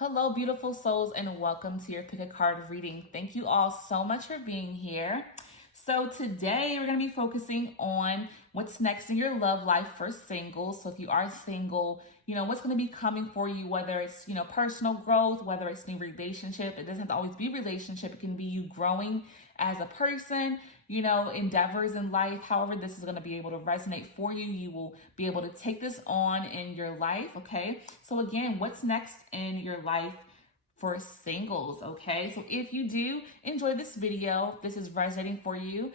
Hello, beautiful souls, and welcome to your Pick a Card reading. Thank you all so much for being here. So today we're going to be focusing on what's next in your love life for singles. So if you are single, what's going to be coming for you, whether it's, personal growth, whether it's new relationship. It doesn't have to always be relationship. It can be you growing as a person, endeavors in life. However, this is going to be able to resonate for you. You will be able to take this on in your life. Okay. So again, what's next in your life for singles? Okay. So if you do enjoy this video, this is resonating for you,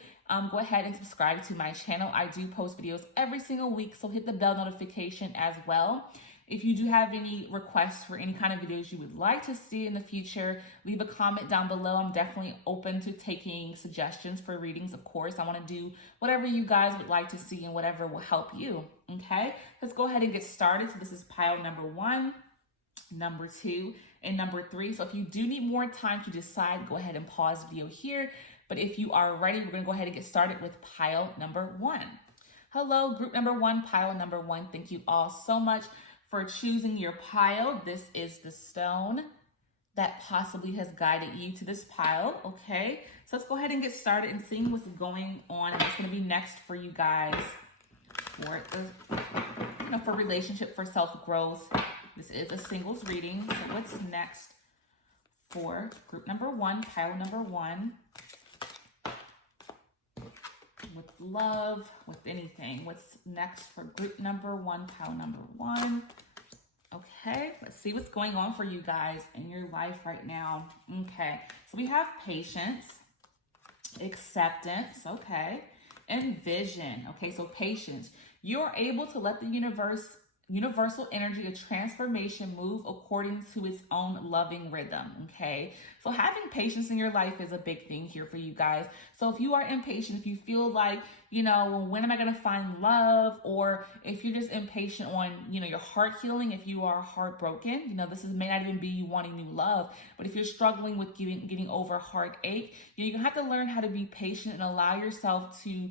go ahead and subscribe to my channel. I do post videos every single week. So hit the bell notification as well. If you do have any requests for any kind of videos you would like to see in the future, leave a comment down below. I'm definitely open to taking suggestions for readings, of course. I want to do whatever you guys would like to see and whatever will help you, okay? Let's go ahead and get started. So this is pile number 1, number 2, and number 3. So if you do need more time to decide, go ahead and pause the video here. But if you are ready, we're going to go ahead and get started with pile number 1. Hello, group number 1, pile number 1. Thank you all so much for choosing your pile. This is the stone that possibly has guided you to this pile, okay? So let's go ahead and get started and seeing what's going on and what's going to be next for you guys for for relationship, for self-growth. This is a singles reading. So what's next for group number 1, pile number 1? With love, with anything. What's next for group number 1, pile number 1? Okay, let's see what's going on for you guys in your life right now. Okay, so we have patience, acceptance, okay, and vision. Okay, so patience. You're able to let the universal energy of transformation move according to its own loving rhythm, okay? So having patience in your life is a big thing here for you guys. So if you are impatient, if you feel like, well, when am I going to find love? Or if you're just impatient on, your heart healing, if you are heartbroken, this may not even be you wanting new love, but if you're struggling with getting over heartache, you have to learn how to be patient and allow yourself to,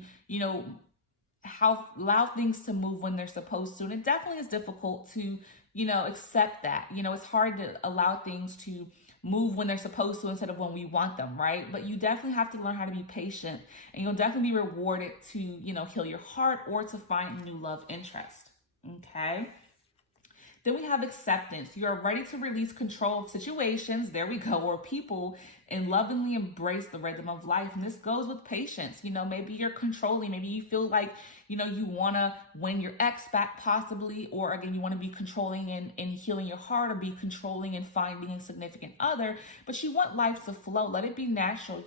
allow things to move when they're supposed to. And it definitely is difficult to, accept that. It's hard to allow things to move when they're supposed to instead of when we want them, right? But you definitely have to learn how to be patient, and you'll definitely be rewarded to, heal your heart or to find new love interest, okay? Then we have acceptance. You are ready to release control of situations, there we go, or people, and lovingly embrace the rhythm of life. And this goes with patience. Maybe you're controlling. Maybe you feel like, you want to win your ex back possibly, or again, you want to be controlling and healing your heart, or be controlling and finding a significant other, but you want life to flow. Let it be natural.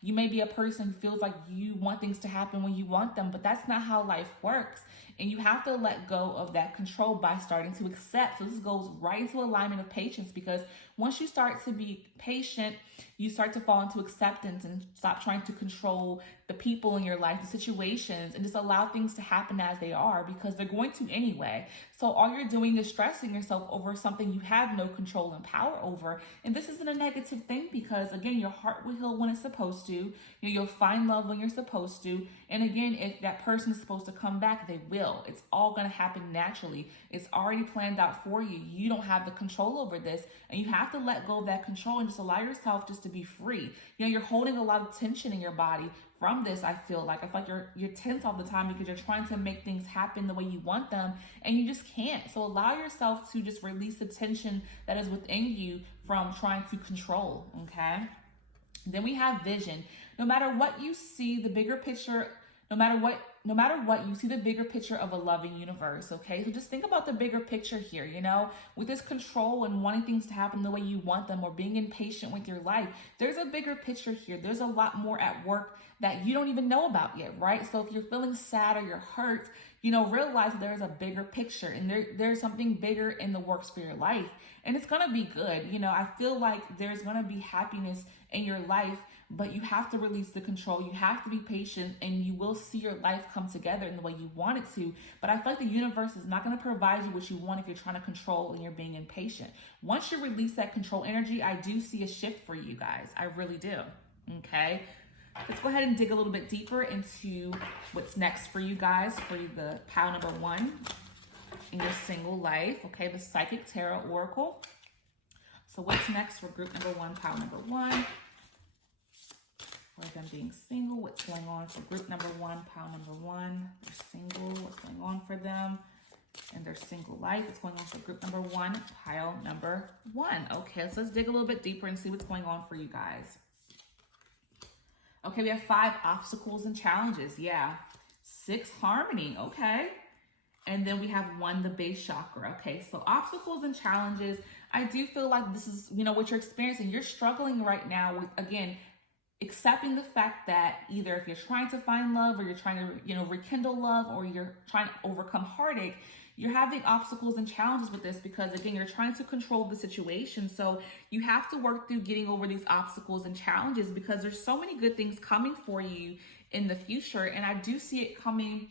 You may be a person who feels like you want things to happen when you want them, but that's not how life works. And you have to let go of that control by starting to accept. So this goes right into alignment of patience, because once you start to be patient, you start to fall into acceptance and stop trying to control the people in your life, the situations, and just allow things to happen as they are, because they're going to anyway. So all you're doing is stressing yourself over something you have no control and power over. And this isn't a negative thing, because again, your heart will heal when it's supposed to. You'll find love when you're supposed to. And again, if that person is supposed to come back, they will. It's all going to happen naturally. It's already planned out for you. You don't have the control over this, and you have to let go of that control and just allow yourself just to be free. You're holding a lot of tension in your body from this. I feel like you're tense all the time because you're trying to make things happen the way you want them, and you just can't. So allow yourself to just release the tension that is within you from trying to control, okay? Then we have vision. No matter what you see, the bigger picture, no matter what, you see the bigger picture of a loving universe, okay? So just think about the bigger picture here, with this control and wanting things to happen the way you want them, or being impatient with your life. There's a bigger picture here. There's a lot more at work that you don't even know about yet, right? So if you're feeling sad or you're hurt, realize that there is a bigger picture, and there's something bigger in the works for your life, and it's gonna be good. I feel like there's gonna be happiness in your life, but you have to release the control. You have to be patient, and you will see your life come together in the way you want it to. But I feel like the universe is not going to provide you what you want if you're trying to control and you're being impatient. Once you release that control energy, I do see a shift for you guys. I really do. Okay. Let's go ahead and dig a little bit deeper into what's next for you guys, for the pile number 1 in your single life. Okay. The Psychic Tarot Oracle. So what's next for group number one, pile number one? Or them being single, what's going on for group number one, pile number one? They're single, what's going on for them in their single life? What's going on for group number one, pile number one? Okay, so let's dig a little bit deeper and see what's going on for you guys. Okay, we have 5 obstacles and challenges. Yeah. 6 harmony. Okay. And then we have 1, the base chakra. Okay, so obstacles and challenges. I do feel like this is, what you're experiencing. You're struggling right now with, again, accepting the fact that either if you're trying to find love or you're trying to, rekindle love, or you're trying to overcome heartache, you're having obstacles and challenges with this because, again, you're trying to control the situation. So you have to work through getting over these obstacles and challenges because there's so many good things coming for you in the future. And I do see it coming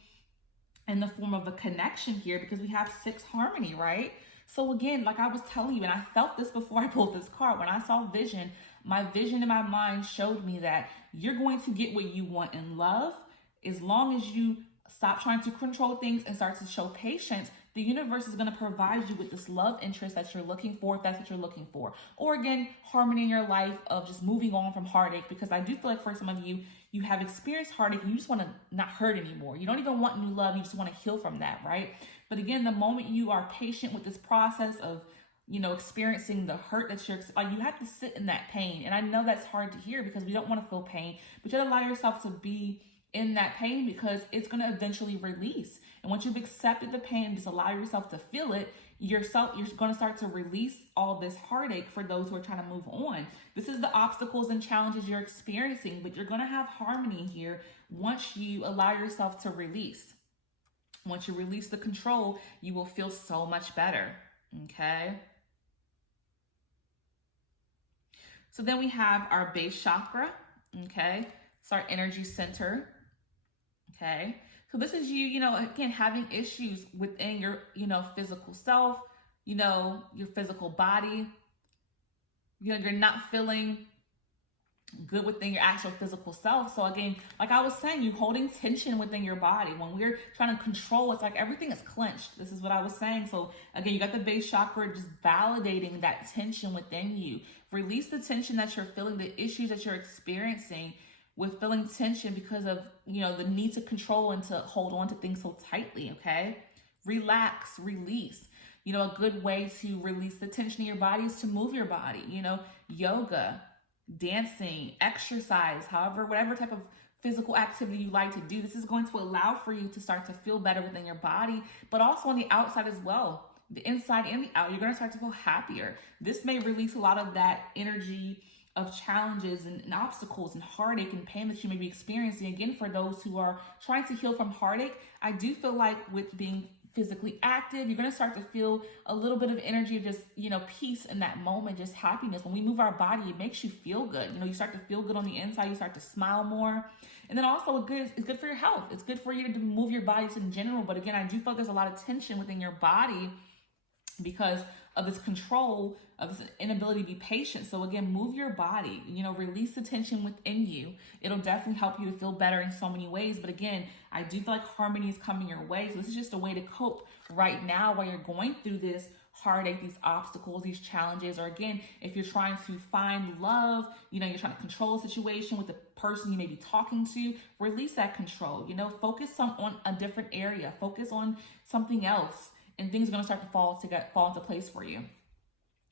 in the form of a connection here because we have 6 harmony, right? So again, like I was telling you, and I felt this before I pulled this card, when I saw vision, my vision in my mind showed me that you're going to get what you want in love as long as you stop trying to control things and start to show patience. The universe is going to provide you with this love interest that you're looking for, if that's what you're looking for. Or again, harmony in your life of just moving on from heartache, because I do feel like for some of you, you have experienced heartache and you just want to not hurt anymore. You don't even want new love. You just want to heal from that, right? But again, the moment you are patient with this process of, experiencing the hurt that you have to sit in that pain. And I know that's hard to hear because we don't want to feel pain, but you have to allow yourself to be in that pain because it's going to eventually release. And once you've accepted the pain, just allow yourself to feel it, you're going to start to release all this heartache for those who are trying to move on. This is the obstacles and challenges you're experiencing, but you're going to have harmony here once you allow yourself to release. Once you release the control, you will feel so much better. Okay. So then we have our base chakra. Okay. It's our energy center. Okay. So this is you, again, having issues within your, physical self, your physical body. You're not feeling good within your actual physical self. So again, like I was saying, you holding tension within your body. When we're trying to control, it's like everything is clenched. This is what I was saying. So again, you got the base chakra just validating that tension within you. Release the tension that you're feeling, the issues that you're experiencing with feeling tension because of, the need to control and to hold on to things so tightly, okay? Relax, release. A good way to release the tension in your body is to move your body, yoga, dancing, exercise, whatever type of physical activity you like to do. This is going to allow for you to start to feel better within your body, but also on the outside as well. The inside and the out, you're going to start to feel happier. This may release a lot of that energy of challenges and obstacles and heartache and pain that you may be experiencing. Again, for those who are trying to heal from heartache, I do feel like with being physically active, you're going to start to feel a little bit of energy of just, peace in that moment, just happiness. When we move our body, it makes you feel good. You start to feel good on the inside. You start to smile more. And then also it's good for your health. It's good for you to move your body in general. But again, I do feel like there's a lot of tension within your body because of this control, of this inability to be patient. So again, move your body, release the tension within you. It'll definitely help you to feel better in so many ways. But again, I do feel like harmony is coming your way. So this is just a way to cope right now while you're going through this heartache, these obstacles, these challenges. Or again, if you're trying to find love, you're trying to control a situation with the person you may be talking to, release that control, focus on a different area, focus on something else. And things are going to start to fall into place for you.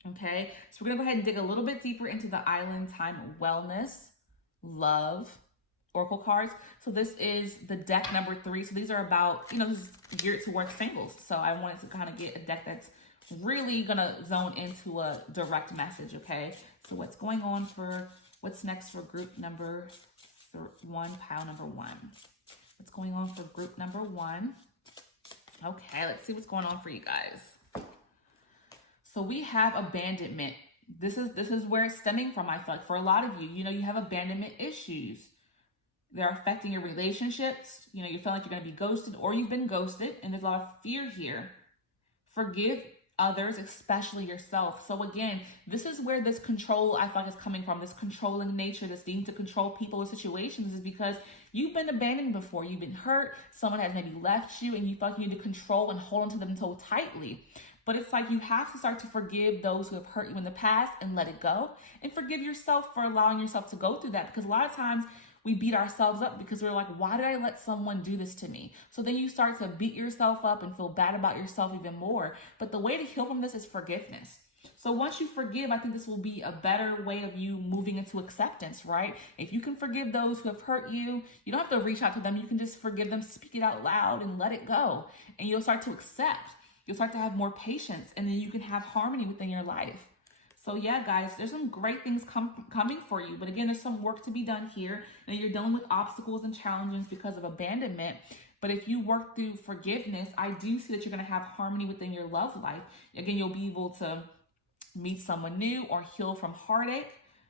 Okay, so we're going to go ahead and dig a little bit deeper into the Island Time Wellness Love Oracle cards. So this is the deck number 3. So these are about, this is geared towards singles. So I wanted to kind of get a deck that's really going to zone into a direct message. Okay, so what's next for group number 1, pile number 1? What's going on for group number 1? Okay, let's see what's going on for you guys. So we have abandonment. This is where it's stemming from. I feel like for a lot of you, you have abandonment issues. They're affecting your relationships. You feel like you're going to be ghosted or you've been ghosted, and there's a lot of fear here. Forgive others, especially yourself. So again, this is where this control, I feel like, is coming from. This controlling nature, this need to control people or situations, is because you've been abandoned before. You've been hurt. Someone has maybe left you and you feel like you need to control and hold on to them so tightly. But it's like you have to start to forgive those who have hurt you in the past and let it go. And forgive yourself for allowing yourself to go through that. Because a lot of times we beat ourselves up because we're like, why did I let someone do this to me? So then you start to beat yourself up and feel bad about yourself even more. But the way to heal from this is forgiveness. So once you forgive, I think this will be a better way of you moving into acceptance, right? If you can forgive those who have hurt you, you don't have to reach out to them. You can just forgive them, speak it out loud, and let it go. And you'll start to accept. You'll start to have more patience, and then you can have harmony within your life. So yeah, guys, there's some great things coming for you. But again, there's some work to be done here. And you're dealing with obstacles and challenges because of abandonment. But if you work through forgiveness, I do see that you're going to have harmony within your love life. Again, you'll be able to meet someone new or heal from heartache,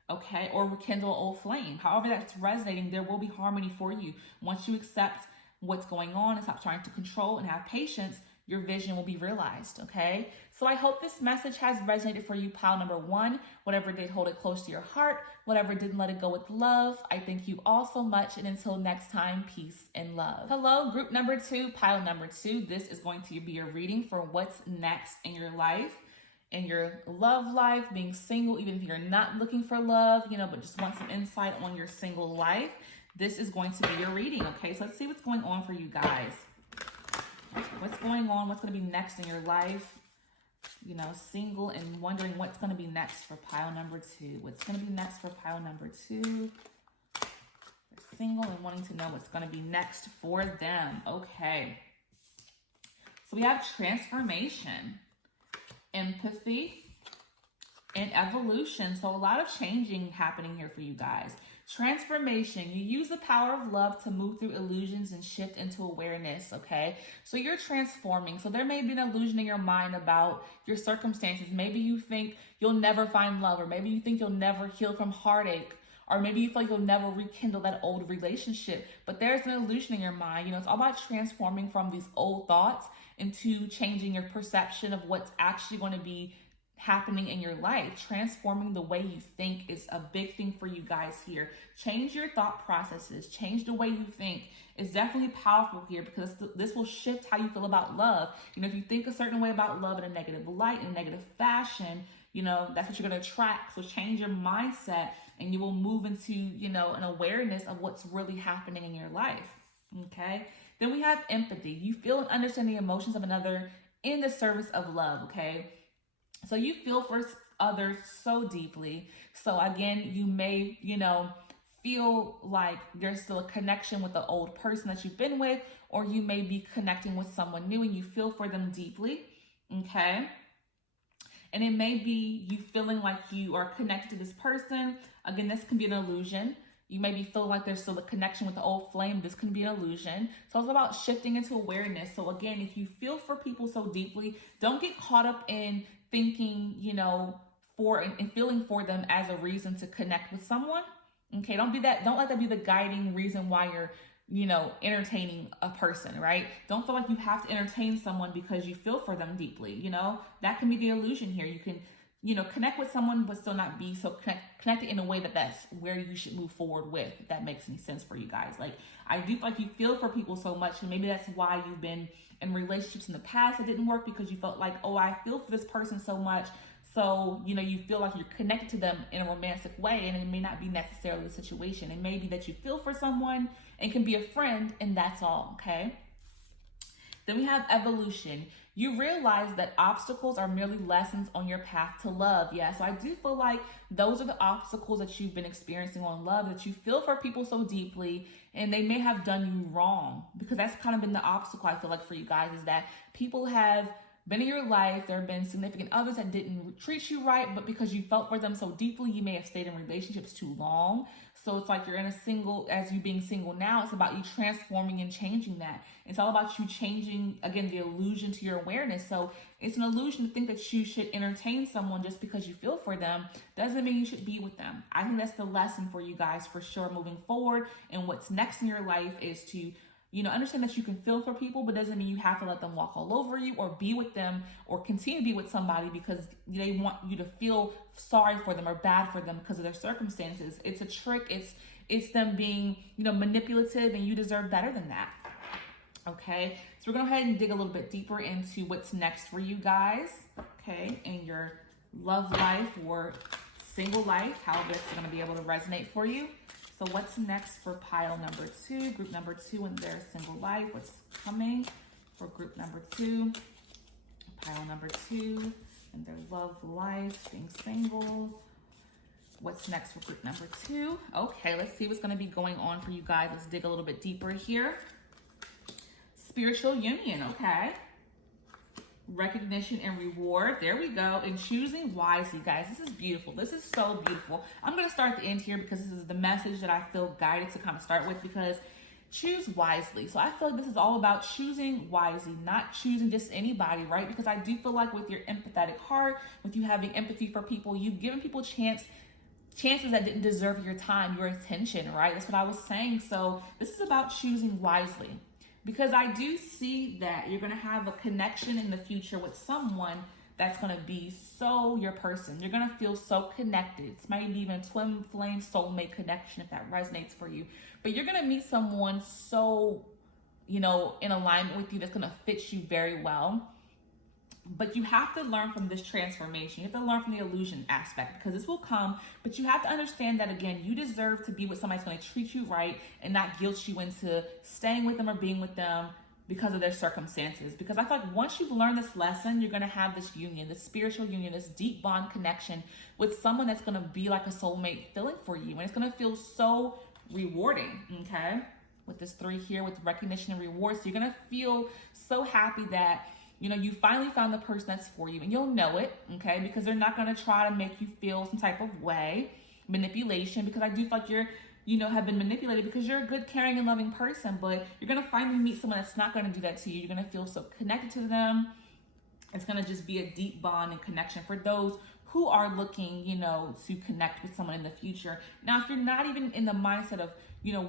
okay, or rekindle an old flame. However that's resonating, there will be harmony for you. Once you accept what's going on and stop trying to control and have patience, your vision will be realized, okay? So I hope this message has resonated for you, pile number one. Whatever did, hold it close to your heart. Whatever didn't, let it go with love. I thank you all so much. And until next time, peace and love. Hello, group number two, pile number two. This is going to be your reading for what's next in your life, in your love life, being single, even if you're not looking for love, but just want some insight on your single life. This is going to be your reading, okay? So let's see what's going on for you guys. What's going on? What's going to be next in your life? Single and wondering what's going to be next for pile number two. What's going to be next for pile number two? They're single and wanting to know what's going to be next for them. Okay. So we have transformation, empathy, and evolution. So a lot of changing happening here for you guys. Transformation. You use the power of love to move through illusions and shift into awareness, okay? So you're transforming. So there may be an illusion in your mind about your circumstances. Maybe you think you'll never find love, or maybe you think you'll never heal from heartache, or maybe you feel like you'll never rekindle that old relationship. But there's an illusion in your mind. It's all about transforming from these old thoughts into changing your perception of what's actually going to be happening in your life. Transforming the way you think is a big thing for you guys here. Change your thought processes, change the way you think. It's definitely powerful here because this will shift how you feel about love. If you think a certain way about love in a negative light, in a negative fashion, that's what you're going to attract. So change your mindset and you will move into, an awareness of what's really happening in your life. Okay. Then we have empathy. You feel and understand the emotions of another in the service of love. Okay. So you feel for others so deeply. So again, you may, feel like there's still a connection with the old person that you've been with, or you may be connecting with someone new and you feel for them deeply. Okay. And it may be you feeling like you are connected to this person. Again, this can be an illusion. You may be feeling like there's still a connection with the old flame. This can be an illusion. So it's about shifting into awareness. So again, if you feel for people so deeply, don't get caught up in thinking, for and feeling for them as a reason to connect with someone. Okay, don't let that be the guiding reason why you're, entertaining a person, right? Don't feel like you have to entertain someone because you feel for them deeply. That can be the illusion here. You can, connect with someone, but still not be so connected in a way that's where you should move forward with, if that makes any sense for you guys. Like, I do feel like you feel for people so much, and maybe that's why you've been in relationships in the past that didn't work, because you felt like, oh, I feel for this person so much. So, you feel like you're connected to them in a romantic way, and it may not be necessarily the situation. It may be that you feel for someone and can be a friend, and that's all, okay? Then we have evolution. You realize that obstacles are merely lessons on your path to love. Yeah, so I do feel like those are the obstacles that you've been experiencing on love, that you feel for people so deeply, and they may have done you wrong, because that's kind of been the obstacle, I feel like, for you guys, is that people have been in your life. There have been significant others that didn't treat you right, but because you felt for them so deeply, you may have stayed in relationships too long. So it's like you're in as you being single now, it's about you transforming and changing that. It's all about you changing, again, the illusion to your awareness. So it's an illusion to think that you should entertain someone just because you feel for them. Doesn't mean you should be with them. I think that's the lesson for you guys for sure moving forward. And what's next in your life is to understand that you can feel for people, but doesn't mean you have to let them walk all over you or be with them or continue to be with somebody because they want you to feel sorry for them or bad for them because of their circumstances. It's a trick. It's them being, manipulative, and you deserve better than that. Okay, so we're going to go ahead and dig a little bit deeper into what's next for you guys, okay, in your love life or single life, how this is going to be able to resonate for you. So what's next for pile number 2, group number 2 in their single life? What's coming for group number 2, pile number 2 in their love life, being single? What's next for group number 2? Okay, let's see what's going to be going on for you guys. Let's dig a little bit deeper here. Spiritual union, okay. Recognition and reward. There we go. And choosing wisely, guys. This is beautiful. This is so beautiful. I'm going to start at the end here because this is the message that I feel guided to kind of start with, because choose wisely. So I feel like this is all about choosing wisely, not choosing just anybody, right? Because I do feel like with your empathetic heart, with you having empathy for people, you've given people chances that didn't deserve your time, your attention, right? That's what I was saying. So this is about choosing wisely. Because I do see that you're going to have a connection in the future with someone that's going to be so your person. You're going to feel so connected. It's maybe even a twin flame soulmate connection if that resonates for you. But you're going to meet someone so, in alignment with you that's going to fit you very well. But you have to learn from this transformation. You have to learn from the illusion aspect, because this will come. But you have to understand that, again, you deserve to be with somebody that's going to treat you right and not guilt you into staying with them or being with them because of their circumstances. Because I feel like once you've learned this lesson, you're going to have this union, this spiritual union, this deep bond connection with someone that's going to be like a soulmate feeling for you. And it's going to feel so rewarding, okay? With this 3 here, with recognition and reward. So you're going to feel so happy that you finally found the person that's for you, and you'll know it, okay? Because they're not going to try to make you feel some type of way, manipulation, because I do feel like you're, have been manipulated because you're a good, caring, and loving person, but you're going to finally meet someone that's not going to do that to you. You're going to feel so connected to them. It's going to just be a deep bond and connection for those who are looking, to connect with someone in the future. Now, if you're not even in the mindset of,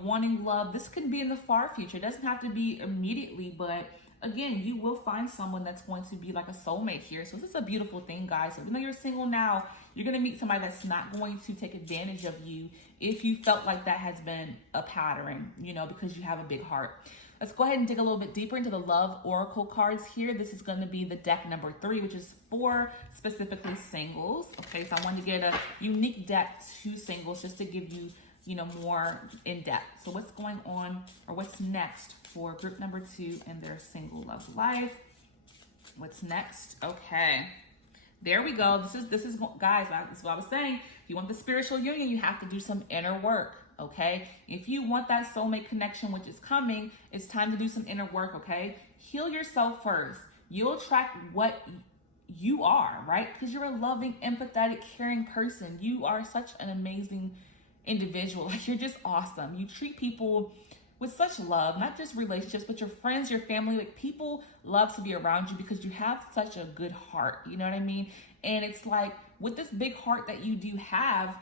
wanting love, this could be in the far future. It doesn't have to be immediately, but again, you will find someone that's going to be like a soulmate here. So this is a beautiful thing, guys. So even though you're single now, you're going to meet somebody that's not going to take advantage of you if you felt like that has been a pattern, because you have a big heart. Let's go ahead and dig a little bit deeper into the love oracle cards here. This is going to be the deck number 3, which is for specifically singles. Okay, so I wanted to get a unique deck to singles just to give you, more in depth. So what's going on, or what's next for group number 2 in their single love life? What's next? Okay, there we go. This is guys, this is what I was saying. If you want the spiritual union, you have to do some inner work. Okay, if you want that soulmate connection, which is coming, it's time to do some inner work. Okay, heal yourself first. You'll attract what you are, right? Because you're a loving, empathetic, caring person. You are such an amazing individual. Like, you're just awesome. You treat people with such love, not just relationships, but your friends, your family. Like, people love to be around you because you have such a good heart. You know what I mean? And it's like, with this big heart that you do have,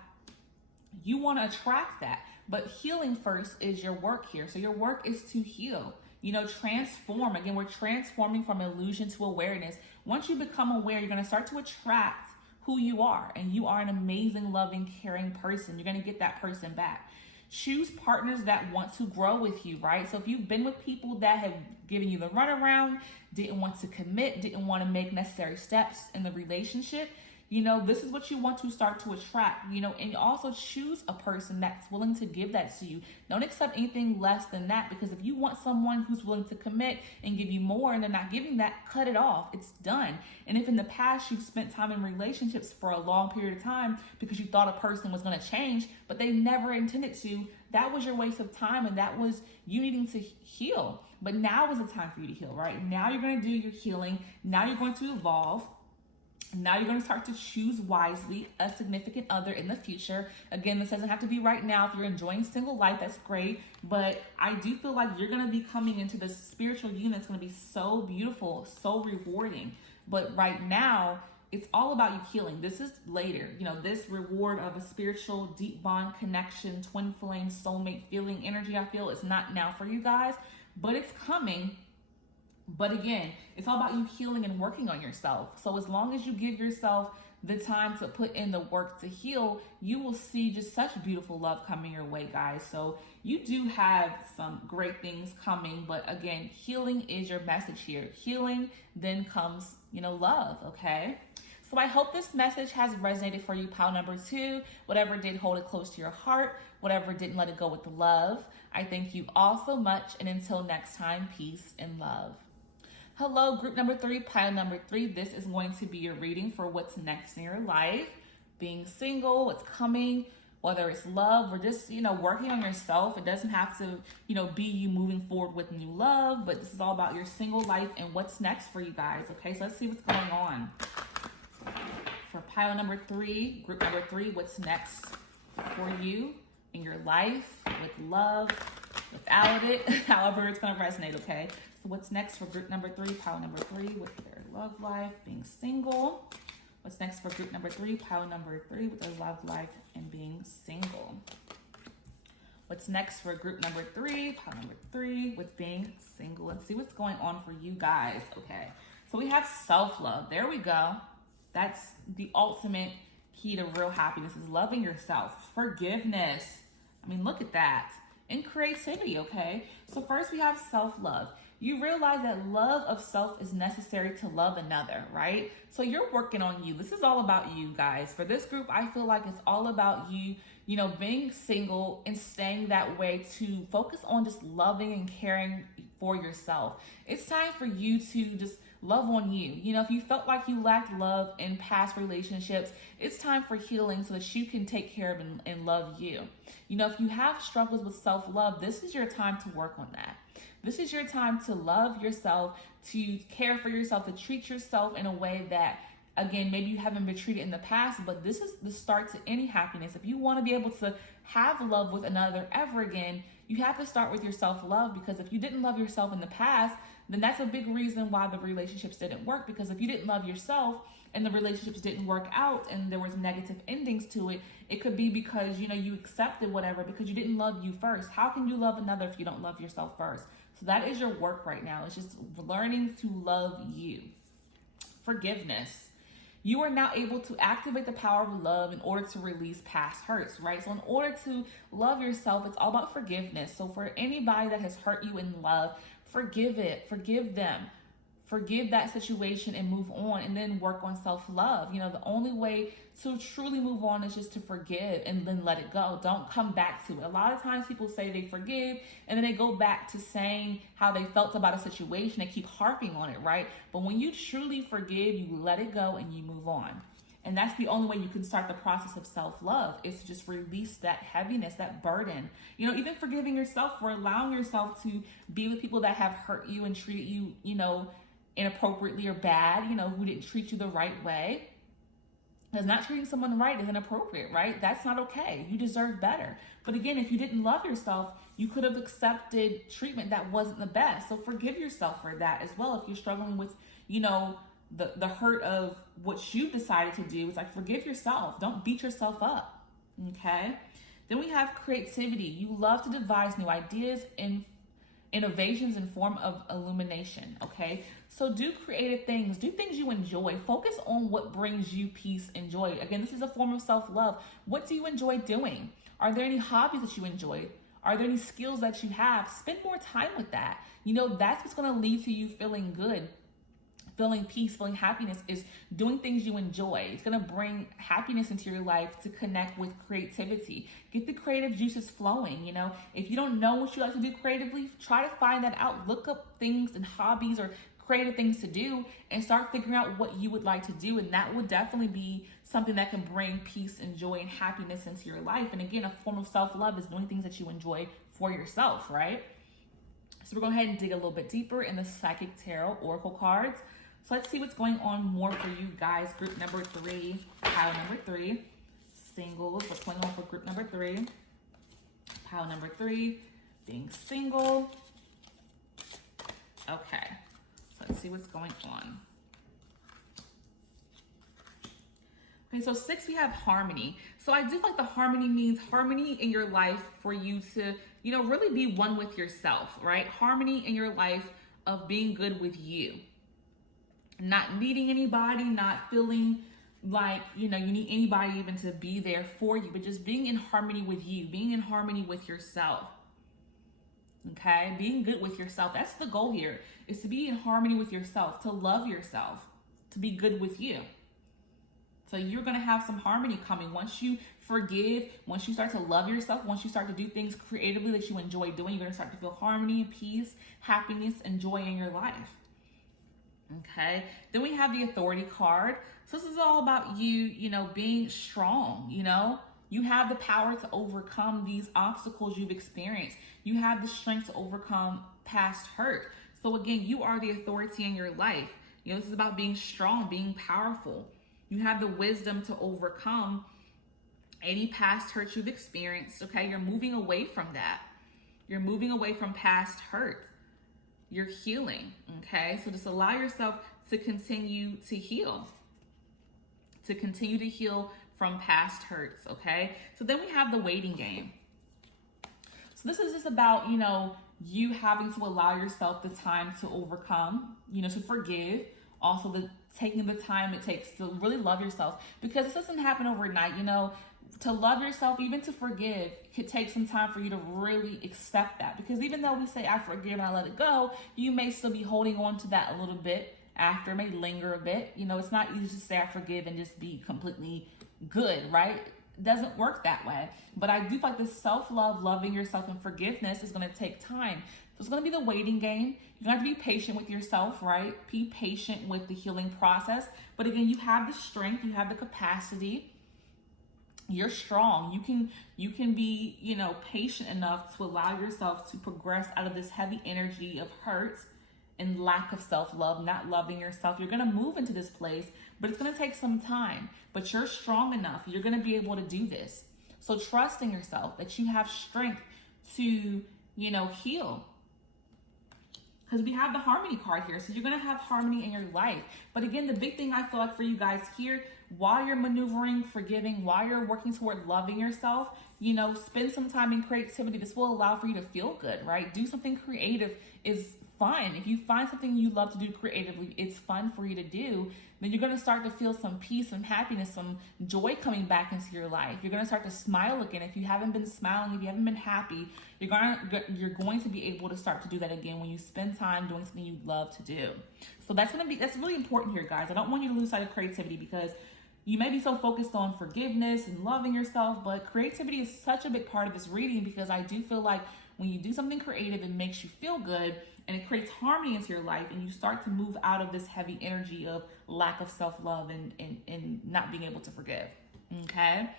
you want to attract that. But healing first is your work here. So your work is to heal, transform. Again, we're transforming from illusion to awareness. Once you become aware, you're going to start to attract who you are. And you are an amazing, loving, caring person. You're going to get that person back. Choose partners that want to grow with you, right? So if you've been with people that have given you the runaround, didn't want to commit, didn't want to make necessary steps in the relationship, this is what you want to start to attract, and also choose a person that's willing to give that to you. Don't accept anything less than that, because if you want someone who's willing to commit and give you more and they're not giving that, cut it off. It's done. And if in the past you've spent time in relationships for a long period of time because you thought a person was going to change, but they never intended to, that was your waste of time, and that was you needing to heal. But now is the time for you to heal, right? Now you're going to do your healing. Now you're going to evolve. Now you're going to start to choose wisely a significant other in the future. Again, this doesn't have to be right now. If you're enjoying single life, that's great. But I do feel like you're going to be coming into this spiritual union that's going to be so beautiful, so rewarding. But right now, it's all about you healing. This is later. This reward of a spiritual deep bond connection, twin flame, soulmate feeling, energy, I feel, is not now for you guys, but it's coming. But again, it's all about you healing and working on yourself. So as long as you give yourself the time to put in the work to heal, you will see just such beautiful love coming your way, guys. So you do have some great things coming, but again, healing is your message here. Healing, then comes, love, okay? So I hope this message has resonated for you, pile number 2. Whatever did, hold it close to your heart. Whatever didn't, let it go with love. I thank you all so much, and until next time, peace and love. Hello, group number 3, pile number 3. This is going to be your reading for what's next in your life. Being single, what's coming, whether it's love or just, working on yourself. It doesn't have to, be you moving forward with new love, but this is all about your single life and what's next for you guys, okay? So let's see what's going on. For pile number 3, group number 3, what's next for you in your life, with love, without it, however it's going to resonate, okay? So what's next for group number 3, pile number 3, with their love life, being single? What's next for group number 3, pile number 3, with their love life and being single? What's next for group number 3, pile number 3, with being single? Let's see what's going on for you guys, okay? So we have self-love. There we go. That's the ultimate key to real happiness, is loving yourself. Forgiveness. I mean, look at that. And creativity, okay? So first we have self-love. You realize that love of self is necessary to love another, right? So you're working on you. This is all about you, guys. For this group, I feel like it's all about you, being single and staying that way, to focus on just loving and caring for yourself. It's time for you to just love on you. If you felt like you lacked love in past relationships, it's time for healing so that you can take care of and love you. If you have struggles with self-love, this is your time to work on that. This is your time to love yourself, to care for yourself, to treat yourself in a way that, again, maybe you haven't been treated in the past, but this is the start to any happiness. If you want to be able to have love with another ever again, you have to start with your self-love, because if you didn't love yourself in the past, then that's a big reason why the relationships didn't work. Because if you didn't love yourself and the relationships didn't work out and there was negative endings to it, it could be because, you accepted whatever because you didn't love you first. How can you love another if you don't love yourself first? So that is your work right now. It's just learning to love you. Forgiveness. You are now able to activate the power of love in order to release past hurts, right? So in order to love yourself, it's all about forgiveness. So for anybody that has hurt you in love, forgive it, forgive them, forgive that situation and move on, and then work on self-love. The only way to truly move on is just to forgive and then let it go. Don't come back to it. A lot of times people say they forgive and then they go back to saying how they felt about a situation. They keep harping on it, right? But when you truly forgive, you let it go and you move on. And that's the only way you can start the process of self-love, is to just release that heaviness, that burden. Even forgiving yourself for allowing yourself to be with people that have hurt you and treated you, inappropriately or bad, who didn't treat you the right way. Because not treating someone right is inappropriate, right? That's not okay. You deserve better. But again, if you didn't love yourself, you could have accepted treatment that wasn't the best. So forgive yourself for that as well. If you're struggling with, the hurt of what you decided to do, it's like, forgive yourself. Don't beat yourself up, okay? Then we have creativity. You love to devise new ideas and innovations in form of illumination, okay? So do creative things. Do things you enjoy. Focus on what brings you peace and joy. Again, this is a form of self-love. What do you enjoy doing? Are there any hobbies that you enjoy? Are there any skills that you have? Spend more time with that. That's what's going to lead to you feeling good, feeling peace, feeling happiness, is doing things you enjoy. It's going to bring happiness into your life to connect with creativity. Get the creative juices flowing. If you don't know what you like to do creatively, try to find that out. Look up things and hobbies or creative things to do and start figuring out what you would like to do. And that would definitely be something that can bring peace and joy and happiness into your life. And again, a form of self-love is doing things that you enjoy for yourself, right? So we're going to go ahead and dig a little bit deeper in the Psychic Tarot Oracle cards. So let's see what's going on more for you guys. Group number 3, pile number 3, singles. What's going on for group number 3? Pile number 3, being single. Okay, so let's see what's going on. Okay, so 6, we have harmony. So I do like the harmony means harmony in your life for you to, really be one with yourself, right? Harmony in your life of being good with you. Not needing anybody, not feeling like, you need anybody even to be there for you, but just being in harmony with you, being in harmony with yourself. Okay, being good with yourself. That's the goal here, is to be in harmony with yourself, to love yourself, to be good with you. So you're going to have some harmony coming. Once you forgive, once you start to love yourself, once you start to do things creatively that you enjoy doing, you're going to start to feel harmony, peace, happiness, and joy in your life. Okay, then we have the authority card. So this is all about you, being strong. You have the power to overcome these obstacles you've experienced. You have the strength to overcome past hurt. So again, you are the authority in your life. This is about being strong, being powerful. You have the wisdom to overcome any past hurt you've experienced. Okay, you're moving away from that. You're moving away from past hurt. You're healing. Okay, so just allow yourself to continue to heal. To continue to heal from past hurts. Okay, so then we have the waiting game. So this is just about, you having to allow yourself the time to overcome, to forgive. Also, taking the time it takes to really love yourself, because this doesn't happen overnight. To love yourself, even to forgive, could take some time for you to really accept that. Because even though we say I forgive and I let it go, you may still be holding on to that a little bit after. It may linger a bit. It's not easy to say I forgive and just be completely good, right? It doesn't work that way. But I do feel like this self-love, loving yourself, and forgiveness is going to take time. So it's going to be the waiting game. You're going to have to be patient with yourself, right? Be patient with the healing process. But again, you have the strength, you have the capacity. You're strong. You can be, patient enough to allow yourself to progress out of this heavy energy of hurt and lack of self-love, not loving yourself. You're going to move into this place, but it's going to take some time. But you're strong enough. You're going to be able to do this. So trust in yourself that you have strength to, heal. Because we have the harmony card here. So you're going to have harmony in your life. But again, the big thing I feel like for you guys here, while you're maneuvering, forgiving, while you're working toward loving yourself, spend some time in creativity. This will allow for you to feel good, right? Do something creative is fun. If you find something you love to do creatively, it's fun for you to do, then you're going to start to feel some peace, some happiness, some joy coming back into your life. You're going to start to smile again. If you haven't been smiling, if you haven't been happy, you're going to be able to start to do that again when you spend time doing something you love to do. So that's really important here, guys. I don't want you to lose sight of creativity, because you may be so focused on forgiveness and loving yourself, but creativity is such a big part of this reading, because I do feel like when you do something creative, it makes you feel good and it creates harmony into your life, and you start to move out of this heavy energy of lack of self-love and not being able to forgive. Okay?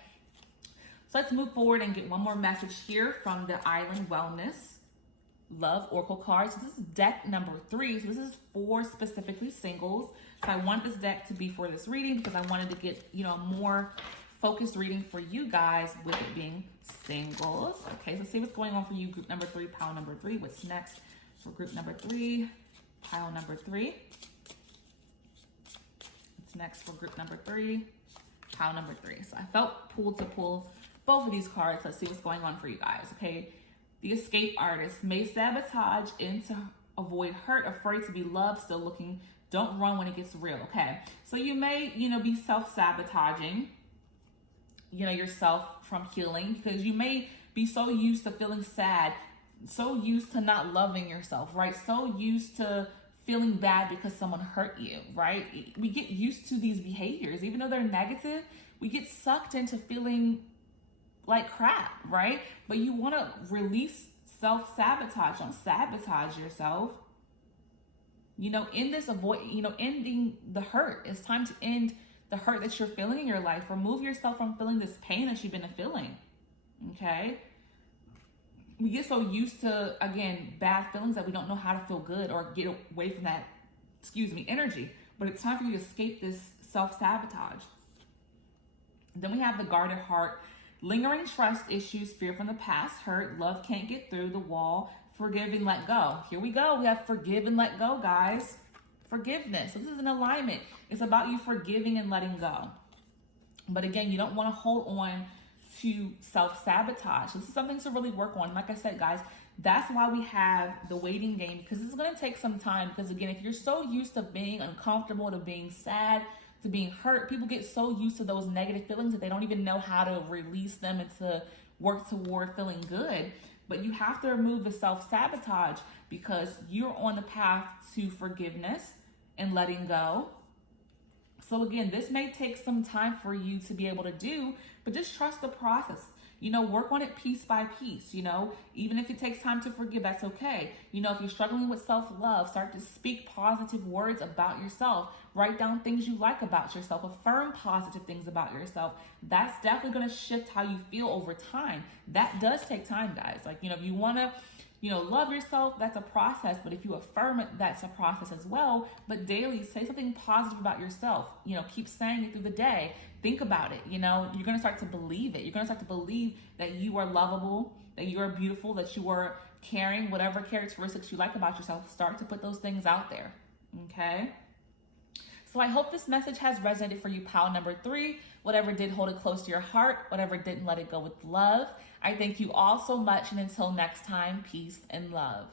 So let's move forward and get one more message here from the Island Wellness Love Oracle cards. So this is deck number 3. So this is for specifically singles. So I want this deck to be for this reading because I wanted to get, a more focused reading for you guys with it being singles. Okay, so let's see what's going on for you, group number 3, pile number 3. What's next for group number 3, pile number 3? What's next for group number 3, pile number 3? So I felt pulled to pull both of these cards. Let's see what's going on for you guys. Okay, the escape artist may sabotage and to avoid hurt, afraid to be loved, still looking. Don't run when it gets real. Okay, so you may, be self-sabotaging, yourself from healing, because you may be so used to feeling sad, so used to not loving yourself, right? So used to feeling bad because someone hurt you, right? We get used to these behaviors. Even though they're negative, we get sucked into feeling like crap, right? But you want to release self-sabotage. Don't sabotage yourself. In this ending the hurt. It's time to end the hurt that you're feeling in your life. Remove yourself from feeling this pain that you've been feeling. Okay? We get so used to, again, bad feelings that we don't know how to feel good or get away from that, energy. But it's time for you to escape this self-sabotage. Then we have the guarded heart. Lingering trust issues, fear from the past, hurt, love can't get through the wall, forgive and let go. Here we go. We have forgive and let go, guys. Forgiveness. So this is an alignment. It's about you forgiving and letting go. But again, you don't want to hold on to self-sabotage. This is something to really work on. Like I said, guys, that's why we have the waiting game, because it's going to take some time. Because again, if you're so used to being uncomfortable, to being sad, to being hurt, people get so used to those negative feelings that they don't even know how to release them and to work toward feeling good. But you have to remove the self-sabotage because you're on the path to forgiveness and letting go. So again, this may take some time for you to be able to do, but just trust the process. Work on it piece by piece, even if it takes time to forgive, that's okay. If you're struggling with self-love, start to speak positive words about yourself. Write down things you like about yourself. Affirm positive things about yourself. That's definitely going to shift how you feel over time. That does take time, guys. If you want to, love yourself, that's a process. But if you affirm it, that's a process as well. But daily, say something positive about yourself. Keep saying it through the day. Think about it. You're going to start to believe it. You're going to start to believe that you are lovable, that you are beautiful, that you are caring, whatever characteristics you like about yourself. Start to put those things out there. Okay? So I hope this message has resonated for you, pal number 3. Whatever did, hold it close to your heart. Whatever didn't, let it go with love. I thank you all so much. And until next time, peace and love.